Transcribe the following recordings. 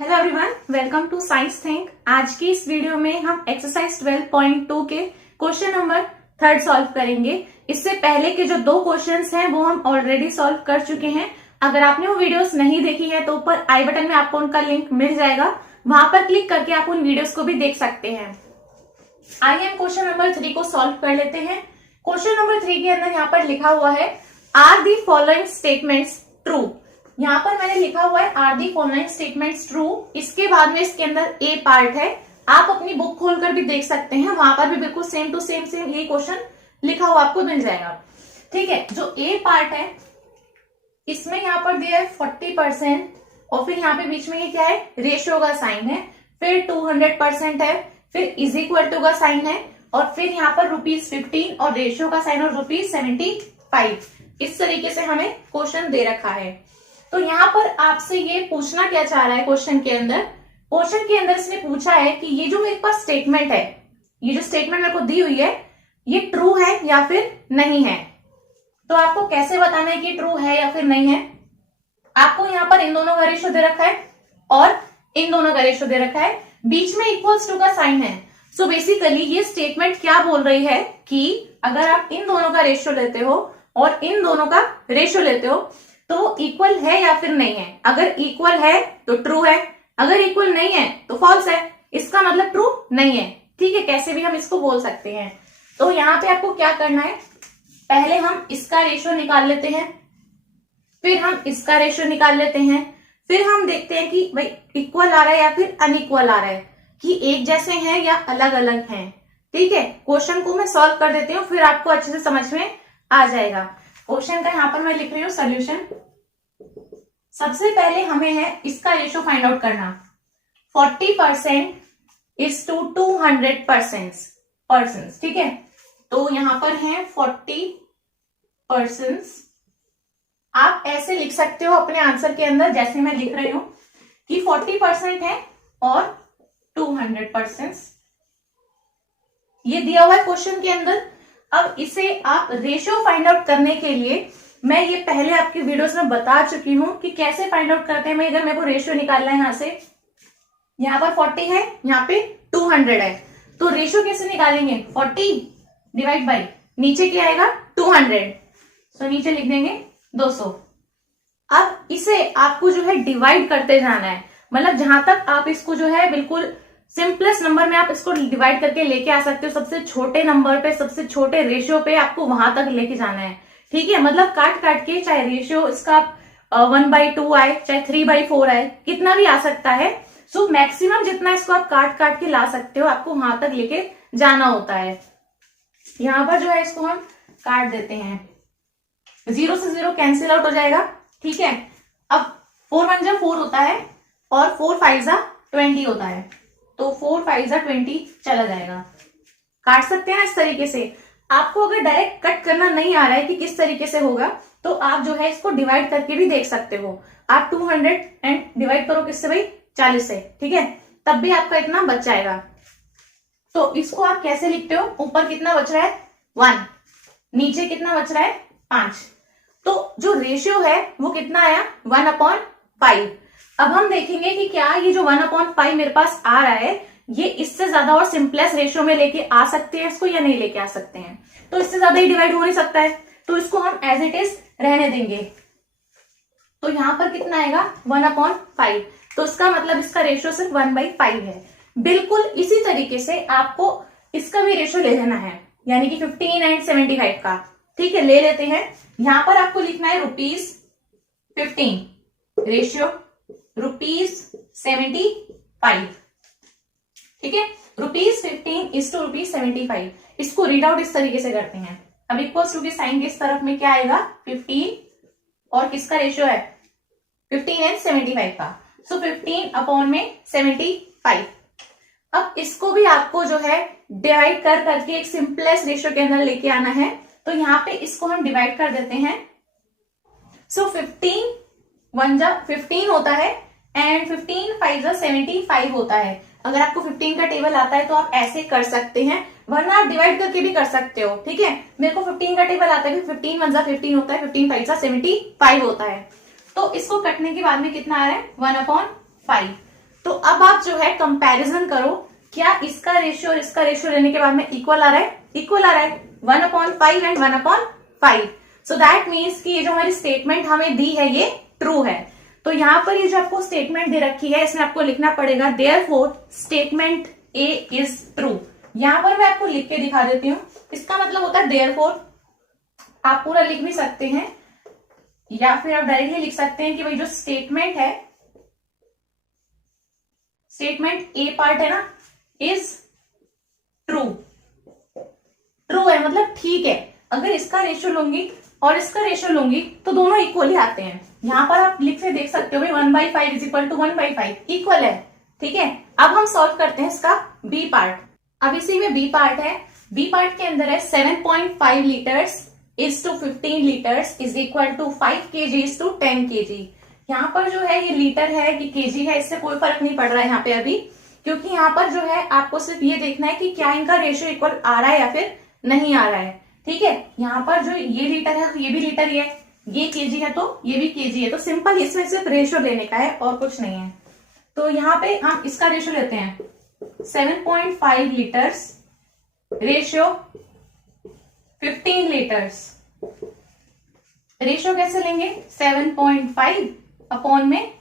Hello everyone, welcome to science think. आज की इस वीडियो में हम एक्सरसाइज 12.2 के क्वेश्चन नंबर 3 सॉल्व करेंगे। इससे पहले के जो 2 क्वेश्चंस हैं वो हम ऑलरेडी सॉल्व कर चुके हैं। अगर आपने वो वीडियोस नहीं देखी है तो ऊपर आई बटन में आपको उनका लिंक मिल जाएगा, वहां पर क्लिक करके आप उन वीडियोस को भी देख सकते हैं। आइए हम क्वेश्चन नंबर 3 को सॉल्व कर लेते हैं। क्वेश्चन नंबर 3 के अंदर यहाँ पर लिखा हुआ है are the following statements true. यहाँ पर मैंने लिखा हुआ है are the following statements true. इसके बाद में इसके अंदर ए पार्ट है, आप अपनी बुक खोलकर भी देख सकते हैं, वहां पर भी बिल्कुल सेम टू सेम ये क्वेश्चन लिखा हुआ आपको मिल जाएगा। ठीक है, जो ए पार्ट है इसमें यहाँ पर दिया है 40% और फिर यहाँ पे बीच में ये क्या है, रेशियो का साइन है, फिर 200% है, फिर इज इक्वल टू का साइन है और फिर यहाँ पर ₹15 और रेशियो का साइन और ₹75। इस तरीके से हमें क्वेश्चन दे रखा है। तो यहाँ पर आपसे ये पूछना क्या चाह रहा है क्वेश्चन के अंदर इसने पूछा है कि ये जो मेरे पास स्टेटमेंट है, ये जो स्टेटमेंट मेरे को दी हुई है ये ट्रू है या फिर नहीं है। तो आपको कैसे बताना है कि ट्रू है या फिर नहीं है। आपको यहाँ पर इन दोनों का रेशियो दे रखा है और इन दोनों का रेशियो दे रखा है, बीच में इक्वल्स टू का साइन है। सो बेसिकली ये स्टेटमेंट क्या बोल रही है कि अगर आप इन दोनों का रेशियो लेते हो और इन दोनों का रेशियो लेते हो तो इक्वल है या फिर नहीं है। अगर इक्वल है तो ट्रू है, अगर इक्वल नहीं है तो फॉल्स है। इसका मतलब ट्रू नहीं है। ठीक है, कैसे भी हम इसको बोल सकते हैं। तो यहाँ पे आपको क्या करना है, पहले हम इसका रेशियो निकाल लेते हैं, फिर हम इसका रेशियो निकाल लेते हैं, फिर हम देखते हैं कि भाई इक्वल आ रहा है या फिर अनइक्वल आ रहा है, कि एक जैसे हैं या अलग अलग हैं। ठीक है, क्वेश्चन को मैं सॉल्व कर देती हूँ, फिर आपको अच्छे से समझ में आ जाएगा। क्वेश्चन का यहाँ पर मैं लिख रही हूँ सोल्यूशन। सबसे पहले हमें है इसका रेशियो फाइंड आउट करना। 40% इज टू 200%। ठीक है, तो यहां पर है 40%। आप ऐसे लिख सकते हो अपने आंसर के अंदर, जैसे मैं लिख रही हूं कि 40% है और 200%। ये दिया हुआ है क्वेश्चन के अंदर। अब इसे आप रेशियो फाइंड आउट करने के लिए, मैं ये पहले आपकी वीडियोस में बता चुकी हूं कि कैसे फाइंड आउट करते हैं। मैं अगर मेरे को रेशियो निकालना है, यहां से यहां पर 40 है, यहाँ पे 200 है, तो रेशियो कैसे निकालेंगे, 40 डिवाइड बाई नीचे क्या आएगा 200, सो नीचे लिख देंगे 200। अब इसे आपको जो है डिवाइड करते जाना है, मतलब जहां तक आप इसको जो है बिल्कुल सिंपलेस्ट नंबर में आप इसको डिवाइड करके लेके आ सकते हो। सबसे छोटे नंबर पे, सबसे छोटे रेशियो पे आपको वहां तक लेके जाना है। ठीक है, मतलब काट काट के, चाहे रेशियो इसका 1/2 आए, चाहे 3/4 आए, कितना भी आ सकता है। सो मैक्सिमम जितना इसको आप काट काट के ला सकते हो, आपको वहां तक लेके जाना होता है। यहां पर जो है इसको हम काट देते हैं, 0 से 0 कैंसिल आउट हो जाएगा। ठीक है, अब 4 1 जा 4 होता है और 4 5 जा 20 होता है, तो 4 5 जा 20 चला जाएगा। काट सकते हैं इस तरीके से। आपको अगर डायरेक्ट कट करना नहीं आ रहा है कि किस तरीके से होगा, तो आप जो है इसको डिवाइड करके भी देख सकते हो। आप 200 एंड डिवाइड करो किससे भाई, 40 से। ठीक है, तब भी आपका इतना बच जाएगा। तो इसको आप कैसे लिखते हो, ऊपर कितना बच रहा है 1, नीचे कितना बच रहा है 5। तो जो रेशियो है वो कितना आया 1/5। अब हम देखेंगे कि क्या ये जो 1/5 मेरे पास आ रहा है, ये इससे ज्यादा और सिंपलेस्ट रेशियो में लेके आ सकते हैं इसको या नहीं लेके आ सकते हैं। तो इससे ज्यादा ही डिवाइड हो नहीं सकता है, तो इसको हम एज इट इज रहने देंगे। तो यहां पर कितना आएगा 1/5, तो इसका मतलब इसका रेशियो सिर्फ 1/5 है। बिल्कुल इसी तरीके से आपको इसका भी रेशियो ले लेना है, यानी कि 15 एंड 75 का। ठीक है, ले लेते हैं। यहां पर आपको लिखना है ₹15 रेशियो ₹75। ठीक है, ₹15 इज टू ₹75। इसको रीड आउट इस तरीके से करते हैं। अब इक्वल्स टू के साइन के इस तरफ में क्या आएगा 15, और किसका रेशियो है 15 एंड 75 का, सो 15/75। अब इसको भी आपको जो है डिवाइड कर करके एक सिंपलेस्ट रेशियो के अंदर लेके आना है। तो यहाँ पे इसको हम डिवाइड कर देते हैं। सो 15 1 जा 15 होता है एंड 15 5 जा 75 होता है। अगर आपको 15 का टेबल आता है तो आप ऐसे कर सकते हैं, वरना आप डिवाइड करके भी कर सकते हो। ठीक है, मेरे को 15 का टेबल आता है, 15 1 जा 15 होता है, 15 5 जा 75 होता है। तो इसको कटने के बाद में कितना आ रहा है 1/5। तो अब आप जो है कंपैरिजन करो, क्या इसका रेशियो और इसका रेशियो लेने के बाद में इक्वल आ रहा है? इक्वल आ रहा है, 1/5 एंड 1/5। सो दैट मीन्स कि ये जो हमारी स्टेटमेंट हमें दी है ये ट्रू है। तो यहाँ पर ये जो आपको स्टेटमेंट दे रखी है इसमें आपको लिखना पड़ेगा therefore statement A is true. यहाँ पर मैं आपको लिख के दिखा देती हूँ। इसका मतलब होता है देयरफॉर, आप पूरा लिख भी सकते हैं या फिर आप डायरेक्टली लिख सकते हैं कि भाई जो स्टेटमेंट है, स्टेटमेंट ए पार्ट है ना, इज ट्रू। ट्रू है मतलब ठीक है। अगर इसका रेशियो लूंगी और इसका रेशियो लूंगी तो दोनों इक्वल ही आते हैं। यहां पर आप लिख से देख सकते हो भाई 1/5 इज इक्वल टू 1/5 इक्वल है। ठीक है, अब हम सॉल्व करते हैं इसका बी पार्ट। अब इसी में बी पार्ट है। बी पार्ट के अंदर है 7.5 litres is to 15 litres is equal to 5 kg is to 10 kg। यहाँ पर जो है ये लीटर है कि केजी है, इससे कोई फर्क नहीं पड़ रहा है यहाँ पे अभी, क्योंकि यहाँ पर जो है आपको सिर्फ ये देखना है कि क्या इनका रेशियो इक्वल आ रहा है या फिर नहीं आ रहा है। ठीक है, यहाँ पर जो ये लीटर है तो ये भी लीटर ही है, ये केजी है तो ये भी केजी है। तो सिंपल इसमें सिर्फ रेशियो लेने का है और कुछ नहीं है। तो यहाँ पे हम इसका रेशियो लेते हैं 7.5 लीटर्स रेशियो 15 लीटर्स। रेशियो कैसे लेंगे? 7.5 अपॉन में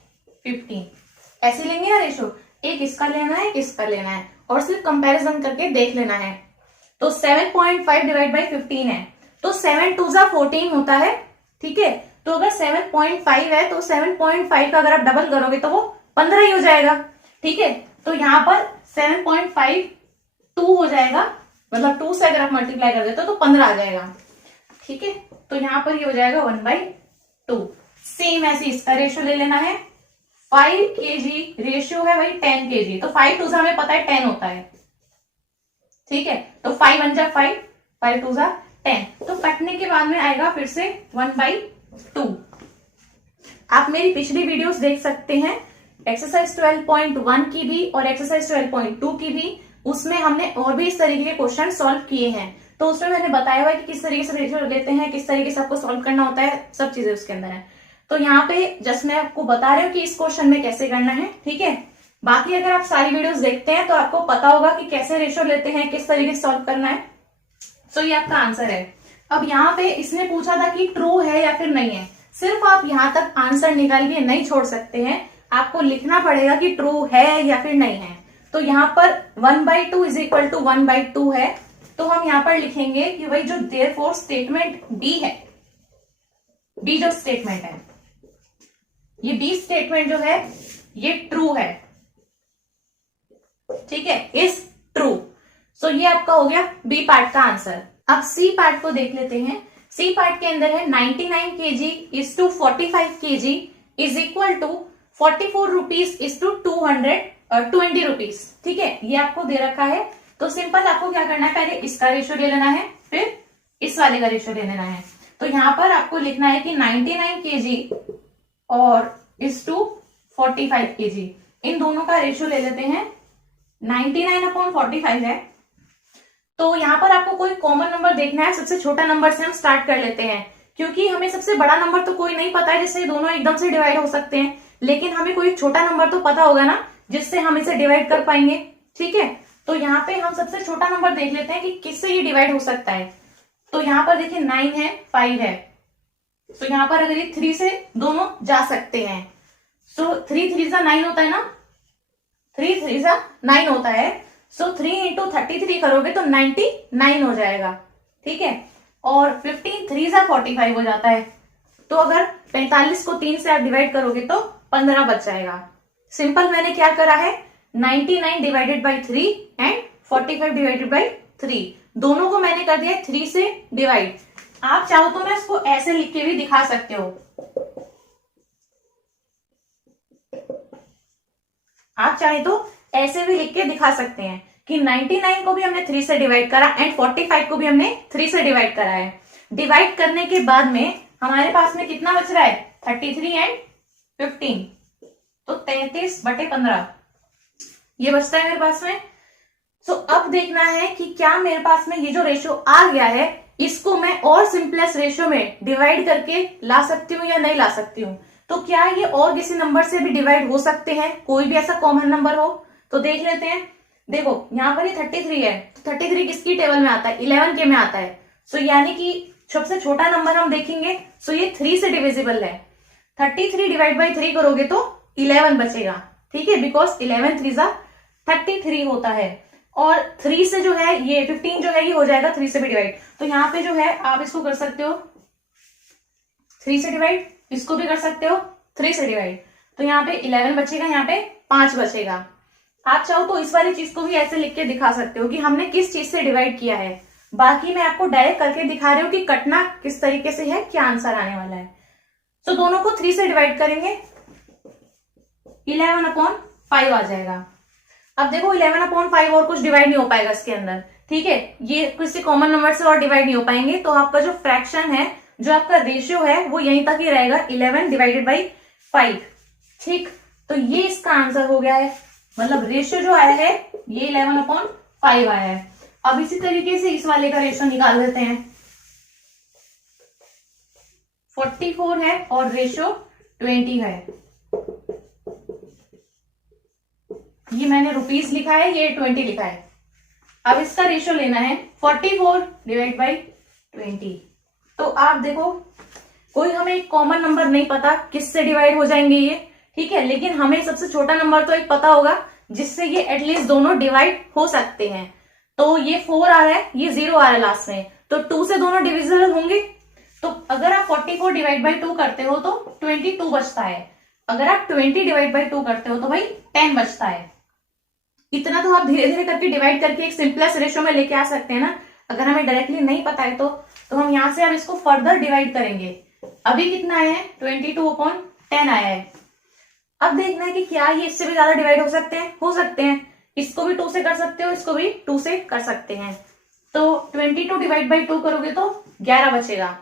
15 ऐसे लेंगे ना रेशियो। एक इसका लेना है, एक इसका लेना है और सिर्फ कंपैरिजन करके देख लेना है। तो 7.5 डिवाइड बाई 15 है तो 7 2 जा 14 होता है। ठीक है, तो अगर 7.5 है तो 7.5 का अगर आप डबल करोगे तो वो 15 ही हो जाएगा। ठीक है, तो यहाँ पर 7.5 2 हो जाएगा, मतलब 2 से अगर आप मल्टीप्लाई कर देते हो तो 15 आ जाएगा। ठीक है, तो यहाँ पर ये हो जाएगा 1/2। सेम ऐसे इसका रेशियो ले लेना है। 5 kg रेशियो है भाई 10 kg, तो 5 2 से हमें पता है 10 होता है। ठीक है, तो 5 1 जा 5, 5 2 जा 10, तो कटने के बाद में आएगा फिर से 1/2। आप मेरी पिछली वीडियोस देख सकते हैं, एक्सरसाइज 12.1 की भी और एक्सरसाइज 12.2 की भी। उसमें हमने और भी इस तरीके के क्वेश्चन सॉल्व किए हैं, तो उसमें मैंने बताया हुआ है कि किस तरीके से रेशियो लेते हैं, किस तरीके से आपको सॉल्व करना होता है, सब चीजें उसके अंदर है। तो यहाँ पे जस्ट मैं आपको बता रही हूँ कि इस क्वेश्चन में कैसे करना है। ठीक है, बाकी अगर आप सारी वीडियोस देखते हैं तो आपको पता होगा कि कैसे रेशियो लेते हैं, किस तरीके से सॉल्व करना है। सो ये आपका आंसर है। अब यहाँ पे इसने पूछा था कि ट्रू है या फिर नहीं है। सिर्फ आप यहाँ तक आंसर निकाल के नहीं छोड़ सकते हैं, आपको लिखना पड़ेगा कि ट्रू है या फिर नहीं है। तो यहाँ पर 1/2 इज इक्वल टू 1/2 है, तो हम यहाँ पर लिखेंगे कि भाई जो देयरफॉर स्टेटमेंट बी है, बी जो स्टेटमेंट है, ये बी स्टेटमेंट जो है ये ट्रू है। ठीक है, इज ट्रू। सो ये आपका हो गया बी पार्ट का आंसर। अब सी पार्ट को देख लेते हैं। सी पार्ट के अंदर है 99 kg is to 45 kg is equal to 44 rupees is to 220 rupees. ठीक है, ये आपको दे रखा है। तो सिंपल आपको क्या करना है, पहले इसका रेशियो ले लेना है, फिर इस वाले का रेशियो ले लेना है। तो यहाँ पर आपको लिखना है कि 99 kg और इज टू 45 kg, इन दोनों का रेशियो ले लेते हैं। 99/45 है, तो यहाँ पर आपको कोई कॉमन नंबर देखना है। सबसे छोटा नंबर से हम स्टार्ट कर लेते हैं, क्योंकि हमें सबसे बड़ा नंबर तो कोई नहीं पता है जिससे दोनों एकदम से डिवाइड हो सकते हैं, लेकिन हमें कोई छोटा नंबर तो पता होगा ना जिससे हम इसे डिवाइड कर पाएंगे। ठीक है, तो यहाँ पे हम सबसे छोटा नंबर देख लेते हैं कि किससे ये डिवाइड हो सकता है। तो यहाँ पर देखिए 9 है, 5 है, तो यहाँ पर अगर ये 3 से दोनों जा सकते हैं, सो 3 3 जा 9 होता है ना, 3 3 जा 9 होता है। सो 3 इंटू 33 करोगे तो 99 हो जाएगा। ठीक है, और 15 3 जा 45 हो जाता है। तो अगर 45 को 3 से आप डिवाइड करोगे तो 15 बच जाएगा। सिंपल मैंने क्या करा है, 99 divided by 3 and 45 divided by 3, दोनों को मैंने कर दिया 3 से डिवाइड। आप चाहो तो मैं इसको ऐसे लिख के भी दिखा सकते हो। आप चाहे तो ऐसे भी लिख के दिखा सकते हैं कि 99 को भी हमने 3 से डिवाइड करा एंड 45 को भी हमने 3 से डिवाइड करा है। डिवाइड करने के बाद में हमारे पास में कितना बच रहा है, 33 एंड 15, तो 33/15 ये बचता है मेरे पास में। सो अब देखना है कि क्या मेरे पास में ये जो रेशियो आ गया है इसको मैं और सिंपलेस्ट रेशियो में डिवाइड करके ला सकती हूँ या नहीं ला सकती हूँ। तो क्या ये और किसी नंबर से भी डिवाइड हो सकते हैं, कोई भी ऐसा कॉमन नंबर हो? तो देख लेते हैं। देखो यहाँ पर ये 33 है, तो 33 किसकी टेबल में आता है? 11 के में आता है। सो यानी कि सबसे छोटा नंबर हम देखेंगे, सो ये 3 से डिविजिबल है। 33 डिवाइड बाई 3 करोगे तो 11 बचेगा, ठीक है, बिकॉज 11 3 जा 33 होता है। और 3 से जो है ये 15 जो है ये हो जाएगा 3 से भी डिवाइड। तो यहाँ पे जो है आप इसको कर सकते हो 3 से डिवाइड, इसको भी कर सकते हो 3 से डिवाइड। तो यहाँ पे 11 बचेगा, यहाँ पे 5 बचेगा। आप चाहो तो इस वाली चीज को भी ऐसे लिख के दिखा सकते हो कि हमने किस चीज से डिवाइड किया है। बाकी मैं आपको डायरेक्ट करके दिखा रही हूँ कि कटना किस तरीके से है, क्या आंसर आने वाला है। तो दोनों को 3 से डिवाइड करेंगे, 11/5 आ जाएगा। अब देखो 11/5 और कुछ डिवाइड नहीं हो पाएगा इसके अंदर, ठीक है, ये किसी कॉमन नंबर से और डिवाइड नहीं हो पाएंगे। तो आपका जो फ्रैक्शन है, जो आपका रेशियो है, वो यहीं तक ही रहेगा, 11 डिवाइडेड बाई 5। ठीक, तो ये इसका आंसर हो गया है, मतलब रेशियो जो आया है ये 11/5 आया है। अब इसी तरीके से इस वाले का रेशियो निकाल देते हैं। 44 है और रेशियो 20 है। ये मैंने रुपीस लिखा है, ये 20 लिखा है। अब इसका रेशियो लेना है 44 डिवाइड बाई 20। तो आप देखो कोई हमें एक कॉमन नंबर नहीं पता किससे डिवाइड हो जाएंगे ये, ठीक है, लेकिन हमें सबसे छोटा नंबर तो एक पता होगा जिससे ये एटलीस्ट दोनों डिवाइड हो सकते हैं। तो ये 4 आ रहा है, ये 0 आ रहा है लास्ट में, तो 2 से दोनों डिविजिबल होंगे। तो अगर आप 44 डिवाइड बाई 2 करते हो तो 22 बचता है। अगर आप 20 डिवाइड बाई 2 करते हो तो भाई 10 बचता है। इतना तो आप धीरे धीरे करके डिवाइड करके एक सिंपलेस्ट रेशियो में लेके आ सकते हैं ना। अगर हमें डायरेक्टली नहीं पता है तो हम यहाँ से अब इसको फर्दर डिवाइड करेंगे। अभी कितना आया है? 22/10 आया है। अब देखना है कि क्या ये इससे भी ज्यादा डिवाइड हो सकते हैं? हो सकते हैं। इसको भी 2 से कर सकते हो, इसको भी 2 से कर सकते हैं। तो 22 डिवाइड बाई 2 करोगे तो 11 बचेगा,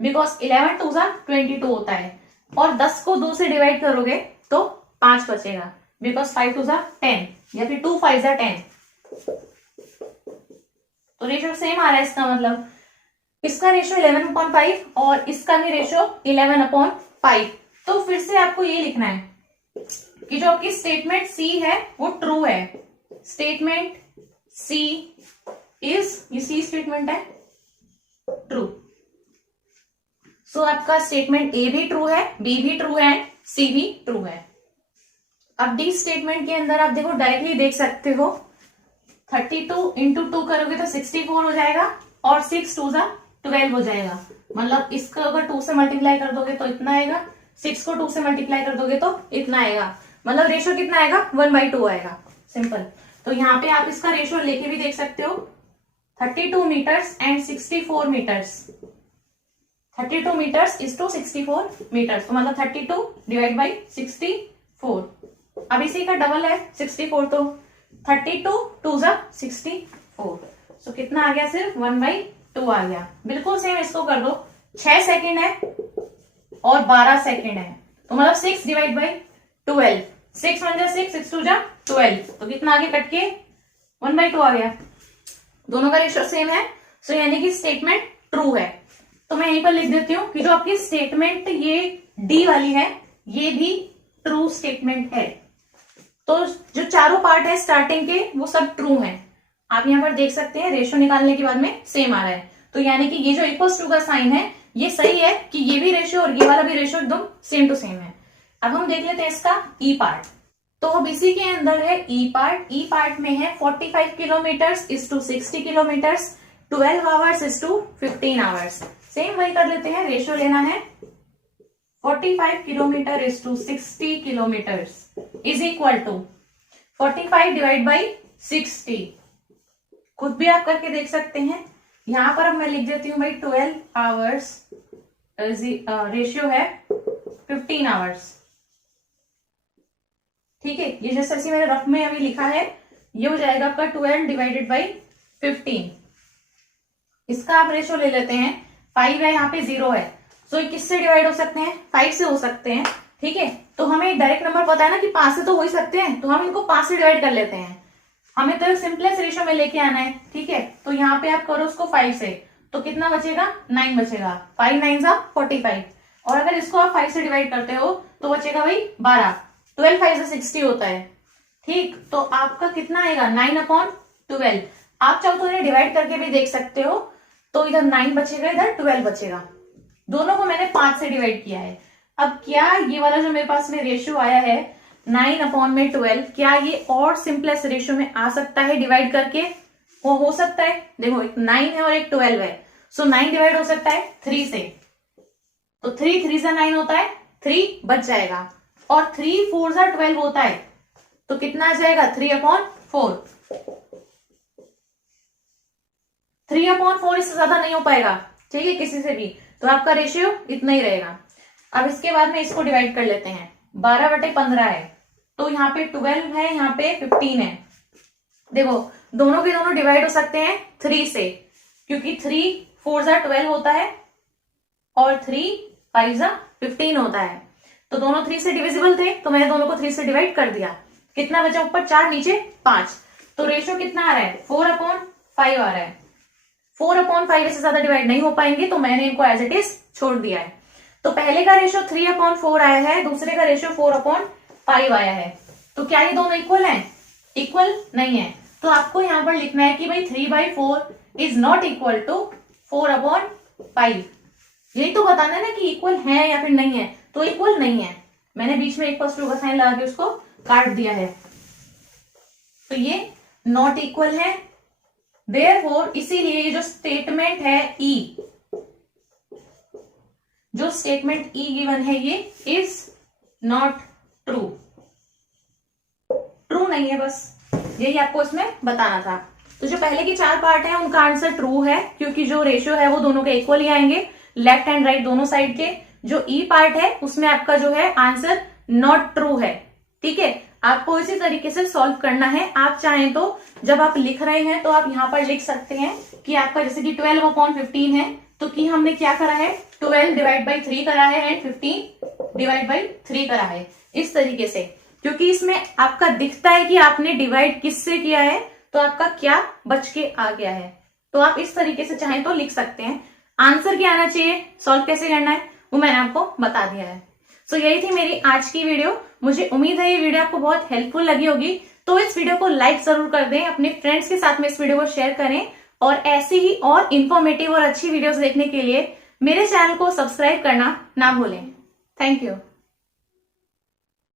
बिकॉज 11 2 जा 22 होता है। और 10 को 2 से डिवाइड करोगे तो 5 बचेगा, बिकॉज 5 2 जा 10 या फिर 2 5 जा 10। तो रेशियो सेम आ रहा है, इसका मतलब इसका रेशियो 11/5 और इसका भी रेशियो 11/5। तो फिर से आपको ये लिखना है कि जो आपकी स्टेटमेंट सी है वो ट्रू है। स्टेटमेंट सी इज, ये सी स्टेटमेंट है, ट्रू। सो आपका स्टेटमेंट ए भी ट्रू है, बी भी ट्रू है, सी भी ट्रू है। अब डी स्टेटमेंट के अंदर आप देखो डायरेक्टली देख सकते हो, 32 इंटू 2 करोगे तो 64 हो जाएगा और 6 2 जा 12 हो जाएगा। मतलब इसको अगर 2 से मल्टीप्लाई कर दोगे तो इतना आएगा, 6 को 2 से मल्टीप्लाई कर दोगे तो इतना आएगा। मतलब रेशियो कितना आएगा? 1/2 आएगा, सिंपल। तो यहाँ पे आप इसका रेशियो लेके भी देख सकते हो, 32 metres and 64 metres. 32 metres is to 64 metres, तो मतलब 32 डिवाइड बाई 64। अब इसी का डबल है 64, तो 32 2 जा 64। सो कितना आ गया? सिर्फ 1/2 आ गया। बिल्कुल सेम इसको कर दो, 6 सेकेंड है और 12 सेकेंड है, तो मतलब 6 डिवाइड बाई 12। 6 1 जा 6, 6 2 जा 12, तो कितना आगे कट के 1/2 आ गया। दोनों का रेशियो सेम है, सो यानी कि स्टेटमेंट ट्रू है। तो मैं यहीं पर लिख देती हूँ कि जो आपकी स्टेटमेंट ये डी वाली है ये भी ट्रू स्टेटमेंट है। तो जो चारों पार्ट है स्टार्टिंग के वो सब ट्रू हैं। आप यहाँ पर देख सकते हैं रेशियो निकालने के बाद में सेम आ रहा है, तो यानी कि ये जो इक्वल्स टू का साइन है ये सही है कि ये भी रेशियो और ये वाला भी रेशियो एकदम सेम टू सेम है। अब हम देख लेते हैं इसका ई पार्ट। तो अब इसी के अंदर है ई पार्ट। ई पार्ट में है 45 kilometres is to 60 kilometres, 12 hours is to 15 hours. Same वही कर लेते हैं, रेशियो लेना है 45 kilometre is to 60 kilometres is equal to 45 divide by 60। खुद भी आप करके देख सकते हैं। यहां पर अब मैं लिख देती हूँ भाई 12 आवर्स, रेशियो है 15 आवर्स। ठीक है, ये जैसे मैंने रफ में अभी लिखा है ये हो जाएगा आपका 12 डिवाइडेड बाई 15। इसका आप रेशियो ले लेते हैं, 5 है यहाँ पे 0 है, सो ये किससे डिवाइड हो सकते हैं? 5 से हो सकते हैं। ठीक है, तो हमें डायरेक्ट नंबर पता है ना कि 5 से तो हो ही सकते हैं, तो हम इनको 5 से डिवाइड कर लेते हैं। हमें तो सिंपलेस्ट रेशियो में लेके आना है। ठीक है, तो यहाँ पे आप करो उसको 5 से, तो कितना बचेगा? 9 बचेगा। 5 9 जा 45। और अगर इसको आप 5 से डिवाइड करते हो तो बचेगा भाई 12। 12 5 से 60 होता है। ठीक, तो आपका कितना आएगा 9/12। आप चाहो तो इन्हें डिवाइड करके भी देख सकते हो, तो इधर 9 बचेगा, इधर 12 बचेगा। दोनों को मैंने 5 से डिवाइड किया है। अब क्या ये वाला जो मेरे पास में रेशियो आया है 9/12, क्या ये और सिंपलेस्ट रेशियो में आ सकता है डिवाइड करके? वो हो सकता है। देखो एक 9 है और एक 12 है, सो 9 डिवाइड हो सकता है 3 से, तो 3 से 9 होता है, 3 बच जाएगा। और 3 4 से 12 होता है, तो कितना आ जाएगा 3/4। 3/4 इससे ज्यादा नहीं हो पाएगा, ठीक है, किसी से भी। तो आपका रेशियो इतना ही रहेगा। अब इसके बाद में इसको डिवाइड कर लेते हैं। 12/15 है, तो यहाँ पे 12 है, यहाँ पे 15 है। देखो दोनों के दोनों डिवाइड हो सकते हैं 3 से, क्योंकि 3 4 से 12 होता है और 3 5 से 15 होता है। तो दोनों 3 से डिविजिबल थे, तो मैंने दोनों को 3 से डिवाइड कर दिया। कितना बचा ऊपर 4, नीचे 5। तो रेशियो कितना आ रहा है 4/5 आ रहा है। 4/5 से ज्यादा डिवाइड नहीं हो पाएंगे, तो मैंने इनको एज इट इज छोड़ दिया है। तो पहले का रेशियो 3/4 आया है, दूसरे का रेशियो 4/5 आया है। तो क्या ये दोनों इक्वल हैं? इक्वल नहीं है। तो आपको यहां पर लिखना है कि भाई 3/4 इज नॉट इक्वल टू 4/5। यही तो बताना है ना कि इक्वल है या फिर नहीं है। तो इक्वल नहीं है, मैंने बीच में एक फर्स्ट का साइन लगा के उसको काट दिया है। तो ये नॉट इक्वल है, देयरफॉर इसीलिए ये जो स्टेटमेंट है ई, जो स्टेटमेंट ई गिवन है ये इज नॉट ट्रू। ट्रू नहीं है, बस यही आपको इसमें बताना था। तो जो पहले की 4 पार्ट है उनका आंसर ट्रू है, क्योंकि जो रेशियो है वो दोनों के इक्वल ही आएंगे, लेफ्ट एंड राइट दोनों साइड के। जो ई पार्ट है उसमें आपका जो है आंसर नॉट ट्रू है। ठीक है, आपको इसी तरीके से सॉल्व करना है। आप चाहें तो जब आप लिख रहे हैं तो आप यहां पर लिख सकते हैं कि आपका जैसे कि 12/15 है, तो कि हमने क्या करा है 12 डिवाइड बाई 3 करा है एंड 15 डिवाइड बाई 3 करा है, इस तरीके से। क्योंकि इसमें आपका दिखता है कि आपने डिवाइड किससे किया है, तो आपका क्या बच के आ गया है। तो आप इस तरीके से चाहें तो लिख सकते हैं। आंसर क्या आना चाहिए, सॉल्व कैसे करना है, वो मैंने आपको बता दिया है। सो यही थी मेरी आज की वीडियो। मुझे उम्मीद है ये वीडियो आपको बहुत हेल्पफुल लगी होगी। तो इस वीडियो को लाइक जरूर कर दें, अपने फ्रेंड्स के साथ में इस वीडियो को शेयर करें, और ऐसी ही और इन्फॉर्मेटिव और अच्छी वीडियोस देखने के लिए मेरे चैनल को सब्सक्राइब करना ना भूलें। Thank you.